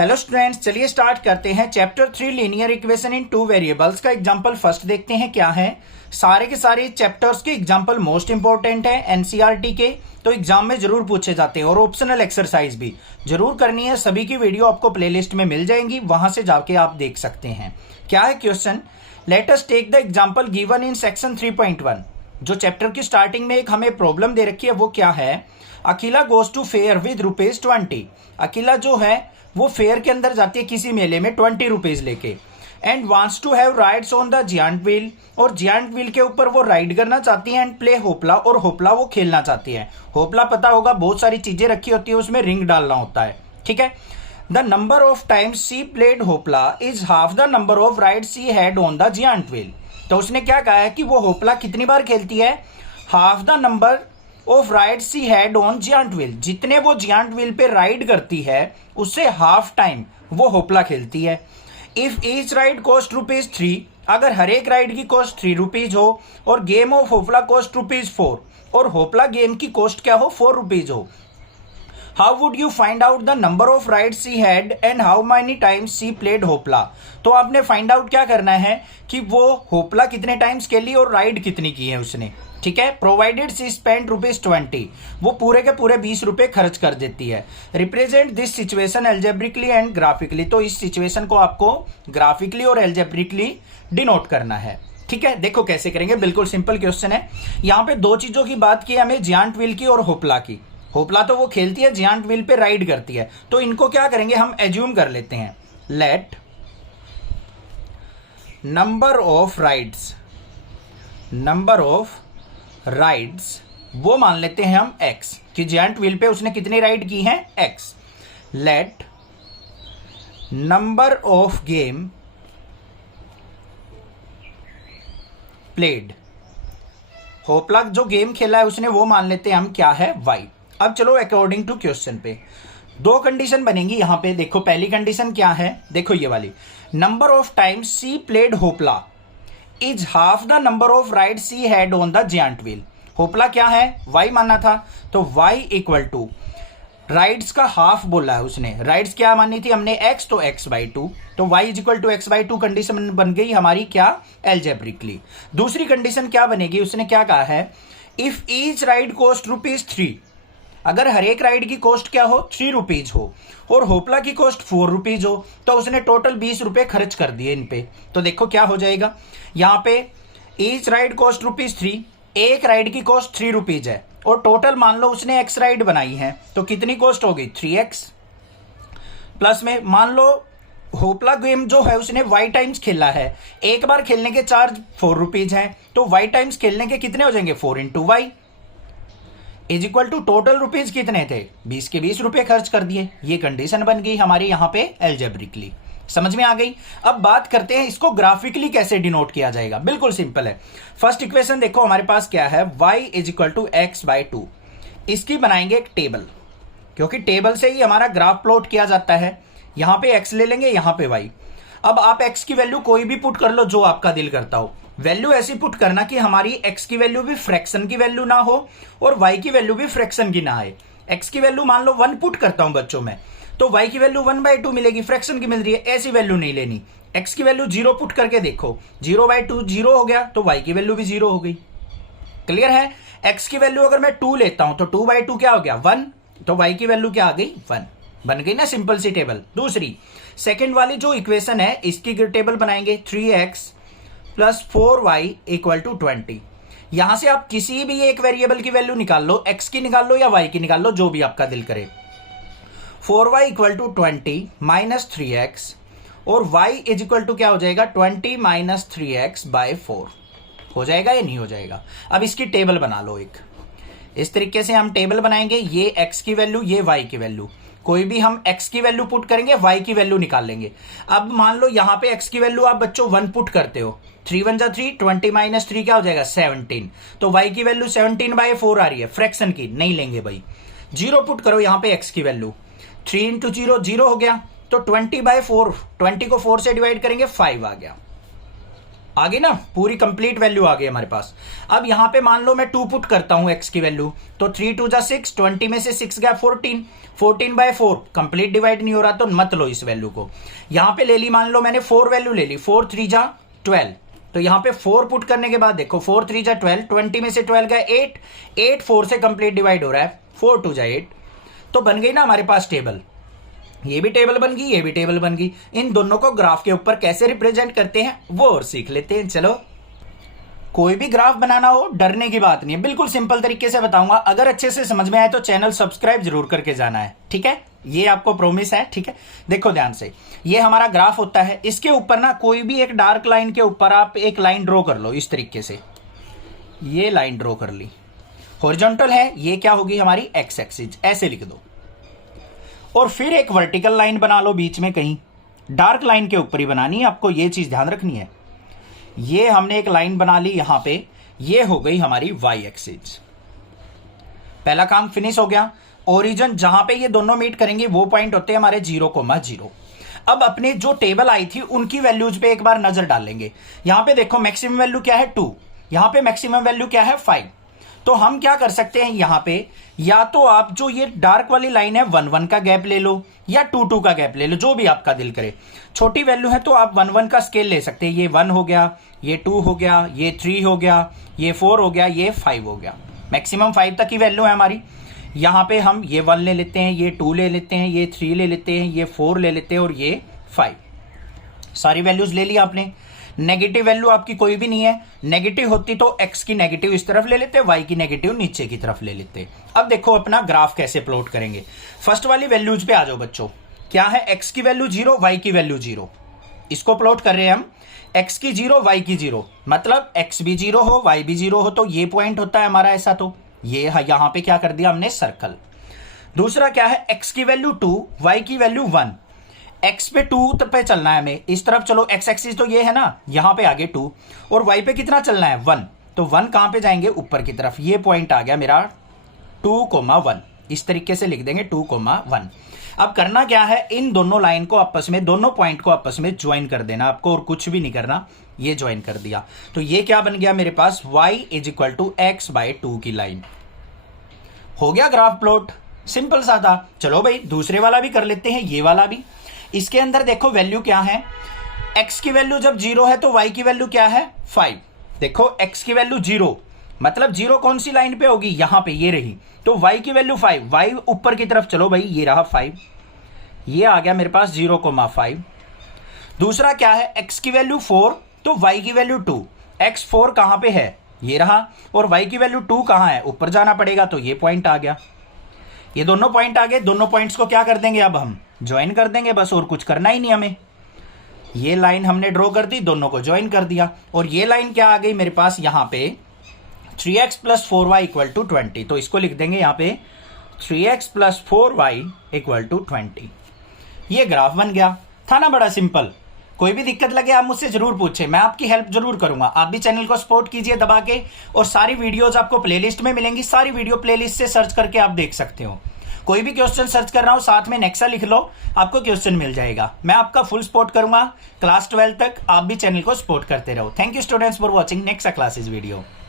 Hello students, चलिए start करते हैं chapter 3 linear equation in two variables का एग्जांपल फर्स्ट देखते हैं क्या है। सारे के सारे चैप्टर्स के एग्जांपल मोस्ट इंपॉर्टेंट है एनसीईआरटी के, तो एग्जाम में जरूर पूछे जाते हैं और ऑप्शनल एक्सरसाइज भी जरूर करनी है। सभी की वीडियो आपको प्लेलिस्ट में मिल जाएंगी, वहां से जाके आप देख सकते हैं। क्या है question, let us take the example given in section 3.1। जो चैप्टर की स्टार्टिंग में एक हमें प्रॉब्लम दे रखी है वो क्या है, Akila goes to fair with ₹20। Akila जो है वो फेयर के अंदर जाती है किसी मेले में ₹20 लेके, and wants to have rides on the giant wheel, और जियांट व्हील के ऊपर वो राइड करना चाहती है, एंड प्ले होपला, और होपला वो खेलना चाहती है। होपला पता होगा, बहुत सारी चीजें रखी होती है, उसमें रिंग डालना होता है, ठीक है। The number of times she played hoopla is half the number of ride she had on the giant wheel. तो उसने क्या कहा है कि वो होपला कितनी बार खेलती है, half the number of ride she had on giant wheel, जितने वो जियांट व्हील पे राइड करती है उससे हाफ टाइम वो होपला खेलती है। इफ ईच राइड कॉस्ट ₹3, अगर हर एक राइड की कॉस्ट ₹3 हो, और गेम ऑफ होपला कॉस्ट ₹4, और होपला गेम की कॉस्ट क्या हो, ₹4 हो, how would you find out the number of ride she had and how many times she played hoopla. तो आपने फाइंड आउट क्या करना है कि वो होपला कितने टाइम्स खेली और राइड कितनी की है उसने, ठीक है। प्रोवाइडेड सी स्पेंड ₹20, वो पूरे के पूरे ₹20 खर्च कर देती है। Represent this situation algebraically and graphically, तो इस सिचुएशन को आपको ग्राफिकली और एल्जेब्रिकली डिनोट करना है, ठीक है। देखो कैसे करेंगे, बिल्कुल सिंपल क्वेश्चन है। यहाँ पे दो चीजों की बात की हमें, जियांट व्हील की और होपला की। होपला तो वो खेलती है, जियांट व्हील पे राइड करती है, तो इनको क्या करेंगे हम एज्यूम कर लेते हैं। लेट नंबर ऑफ राइड्स वो मान लेते हैं हम x, कि जियांट व्हील पे उसने कितनी राइड की है, x। Let number of game played, hoopla जो गेम खेला है उसने वो मान लेते हैं हम क्या है, y। अब चलो अकॉर्डिंग टू क्वेश्चन पे दो कंडीशन बनेंगी यहाँ पे। देखो पहली कंडीशन क्या है, देखो ये वाली, number of times she played hoopla is half the number of ride she had on the giant wheel. Hoopla क्या है, y माना था, तो y इक्वल टू राइड्स का हाफ बोला है उसने। राइड्स क्या मानी थी हमने, x, तो x/2, तो y is equal to x/2 condition बन गई हमारी क्या, एल्जेब्रिकली। दूसरी कंडीशन क्या बनेगी, उसने क्या कहा है, इफ ईच राइड कॉस्ट ₹3, अगर हर एक राइड की कॉस्ट क्या हो, ₹3 हो, और होपला की कॉस्ट ₹4 हो, तो उसने टोटल ₹20 खर्च कर दिए इन पे। तो देखो क्या हो जाएगा, यहाँ पे ईच राइड कॉस्ट ₹3, एक राइड की कॉस्ट ₹3 है, और टोटल मान लो उसने x राइड बनाई है, तो कितनी कॉस्ट होगी, 3x। प्लस में मान लो होपला गेम जो है उसने y टाइम्स खेला है, एक बार खेलने के चार्ज ₹4 हैं, तो y टाइम्स खेलने के कितने हो जाएंगे, 4 × y is equal to total rupees कितने थे, 20 के 20 खर्च कर दिए। ये कंडीशन बन गई हमारी यहाँ पे एल्जेब्रिकली, समझ में आ गई। अब बात करते हैं इसको ग्राफिकली कैसे डिनोट किया जाएगा। बिल्कुल सिंपल है। फर्स्ट इक्वेशन देखो हमारे पास क्या है, y is equal to x/2। इसकी बनाएंगे एक टेबल, क्योंकि टेबल से ही हमारा ग्राफ प्लॉट किया जाता है। यहाँ पे x ले लेंगे, यहाँ पे y। अब आप x की वैल्यू कोई भी पुट कर लो जो आपका दिल करता हो। वैल्यू ऐसी पुट करना कि हमारी x की वैल्यू भी फ्रैक्शन की वैल्यू ना हो और y की वैल्यू भी फ्रैक्शन की ना आए। x की वैल्यू मान लो 1 पुट करता हूं बच्चों में, तो y की वैल्यू 1/2 मिलेगी, फ्रैक्शन की मिल रही है, ऐसी वैल्यू नहीं लेनी। x की वैल्यू 0 पुट करके देखो, 0/2 0 हो गया, तो y की वैल्यू भी 0 हो गई। क्लियर है। x की वैल्यू अगर मैं 2 लेता हूं तो 2/2 क्या हो गया, 1, तो y की वैल्यू क्या आ गई, 1। बन गई ना सिंपल सी टेबल। दूसरी सेकेंड वाली जो इक्वेशन है इसकी टेबल बनाएंगे, 3x plus 4y equal to 20। यहां से आप किसी भी एक वेरिएबल की वैल्यू निकाल लो, x की निकाल लो या y की निकाल लो, जो भी आपका दिल करे। 4y equal to 20 minus 3x, और y इज इक्वल टू क्या हो जाएगा, 20 माइनस 3x/4 हो जाएगा या नहीं हो जाएगा। अब इसकी टेबल बना लो एक, इस तरीके से हम टेबल बनाएंगे, ये x की वैल्यू, ये y की वैल्यू, कोई भी हम x की वैल्यू पुट करेंगे, y की वैल्यू निकाल लेंगे। अब मान लो यहाँ पे x की वैल्यू आप बच्चों 1 पुट करते हो, 3 × 1 = 3, 20 माइनस 3 क्या हो जाएगा, 17, तो y की वैल्यू 17/4 आ रही है, फ्रैक्शन की नहीं लेंगे भाई। 0 पुट करो यहाँ पे x की वैल्यू, 3 × 0 0 हो गया, तो 20/4, 20 को 4 से डिवाइड करेंगे 5 आ गया। आ गई ना, पूरी कंप्लीट वैल्यू आ गई हमारे पास। अब यहां पे मान लो मैं 2 पुट करता हूं x की वैल्यू, तो 3 2 जा 6, 20 में से 6 गया 14, 14/4 कंप्लीट डिवाइड नहीं हो रहा, तो मत लो इस वैल्यू को। यहां पे ले ली, मान लो मैंने 4 वैल्यू ले ली, 4 3 जा 12, तो यहां पे 4 पुट करने के बाद देखो 4 3 जा 12, 20 में से 12 गया 8, 8 4 से कंप्लीट डिवाइड हो रहा है, 4 2 जा 8, तो बन गई ना हमारे पास टेबल। ये भी टेबल बन गई, ये भी टेबल बन गई। इन दोनों को ग्राफ के ऊपर कैसे रिप्रेजेंट करते हैं वो और सीख लेते हैं। चलो, कोई भी ग्राफ बनाना हो डरने की बात नहीं है, बिल्कुल सिंपल तरीके से बताऊंगा। अगर अच्छे से समझ में आए तो चैनल सब्सक्राइब जरूर करके जाना है, ठीक है, ये आपको प्रॉमिस है, ठीक है। देखो ध्यान से, ये हमारा ग्राफ होता है, इसके ऊपर ना कोई भी एक डार्क लाइन के ऊपर आप एक लाइन ड्रॉ कर लो इस तरीके से। ये लाइन ड्रॉ कर ली, हॉरिजॉन्टल है, ये क्या होगी हमारी एक्स एक्सिस, ऐसे लिख दो। और फिर एक वर्टिकल लाइन बना लो बीच में, कहीं डार्क लाइन के ऊपर ही बनानी है आपको, ये चीज ध्यान रखनी है। ये हमने एक लाइन बना ली यहां पे, ये हो गई हमारी वाई एक्सिस। पहला काम फिनिश हो गया। ओरिजिन जहां पे ये दोनों मीट करेंगे वो पॉइंट होते हैं हमारे 0,0। अब अपने जो टेबल आई थी उनकी वैल्यूज पे एक बार नजर डालेंगे। यहां पे देखो मैक्सिमम वैल्यू क्या है 2, यहां पे मैक्सिमम वैल्यू क्या है 5। तो हम क्या कर सकते हैं यहां पे, या तो आप जो ये डार्क वाली लाइन है 1 1 का गैप ले लो, या 2 2 का गैप ले लो, जो भी आपका दिल करे। छोटी वैल्यू है तो आप 1 1 का स्केल ले सकते हैं, ये 1 हो गया, ये 2 हो गया, ये 3 हो गया, ये 4 हो गया, ये 5 हो गया। मैक्सिमम 5 तक की वैल्यू है हमारी। यहां पे हम ये 1 ले लेते हैं, ये 2 ले लेते हैं, ये 3 ले लेते हैं, ये 4 ले लेते हैं और ये 5। सारी वैल्यूज ले ली आपने। नेगेटिव वैल्यू आपकी कोई भी नहीं है, नेगेटिव होती तो x की नेगेटिव इस तरफ ले लेते, y की नेगेटिव नीचे की तरफ ले लेते। अब देखो अपना ग्राफ कैसे प्लॉट करेंगे। फर्स्ट वाली वैल्यूज पे आ जाओ बच्चों। क्या है, x की वैल्यू 0, y की वैल्यू 0, इसको प्लॉट कर रहे हैं हम। x की 0, y की 0, मतलब x भी 0 हो, y भी 0 हो, तो ये पॉइंट होता है हमारा ऐसा। तो ये यहां पे क्या कर दिया हमने, सर्कल। दूसरा क्या है, x की वैल्यू 2, y की वैल्यू 1, x पे 2 पे चलना है हमें, इस तरफ चलो, x एक्सिस तो ये है ना, यहां पे आगे 2, और y पे कितना चलना है 1, तो 1 कहां पे जाएंगे, ऊपर की तरफ। ये पॉइंट आ गया मेरा 2,1, इस तरीके से लिख देंगे 2,1। अब करना क्या है, इन दोनों लाइन को आपस में, दोनों पॉइंट को आपस में ज्वाइन कर देना आपको, और कुछ भी नहीं करना, ये ज्वाइन कर दिया। तो ये क्या बन गया मेरे पास, y = x/2 की लाइन। हो गया ग्राफ प्लॉट, सिंपल सा था। चलो भाई दूसरे वाला भी कर लेते हैं, ये वाला भी। इसके अंदर देखो वैल्यू क्या है, x की वैल्यू जब 0 है तो y की वैल्यू क्या है 5। देखो x की वैल्यू 0, मतलब 0 कौन सी लाइन पे होगी, यहां पे, ये रही। तो y की वैल्यू 5, y ऊपर की तरफ चलो भाई, ये रहा 5, ये आ गया मेरे पास 0,5। दूसरा क्या है, x की वैल्यू 4, तो y की वैल्यू 2, x 4 कहां पे है, ये रहा, और y की वैल्यू 2 कहां है, ऊपर जाना पड़ेगा, तो ये पॉइंट आ गया। ये दोनों पॉइंट आ गए, दोनों पॉइंट्स को क्या कर देंगे अब हम, ज्वाइन कर देंगे बस, और कुछ करना ही नहीं हमें। ये लाइन हमने ड्रॉ कर दी, दोनों को ज्वाइन कर दिया, और ये लाइन क्या आ गई मेरे पास यहां पे 3x + 4y = 20। तो इसको लिख देंगे यहां पे 3x + 4y = 20। ये ग्राफ बन गया, था ना बड़ा सिंपल। कोई भी दिक्कत लगे आप मुझसे जरूर पूछे, मैं आपकी हेल्प जरूर करूंगा। आप भी चैनल को सपोर्ट कीजिए दबा के, और सारी वीडियोस आपको प्लेलिस्ट में मिलेंगी, सारी वीडियो प्लेलिस्ट से सर्च करके आप देख सकते हो। कोई भी क्वेश्चन सर्च कर रहा हो, साथ में नेक्सा लिख लो, आपको क्वेश्चन मिल जाएगा। मैं आपका फुल सपोर्ट करूंगा क्लास 12 तक। आप भी चैनल को सपोर्ट करते रहो। Thank you students for watching Nexa classes video.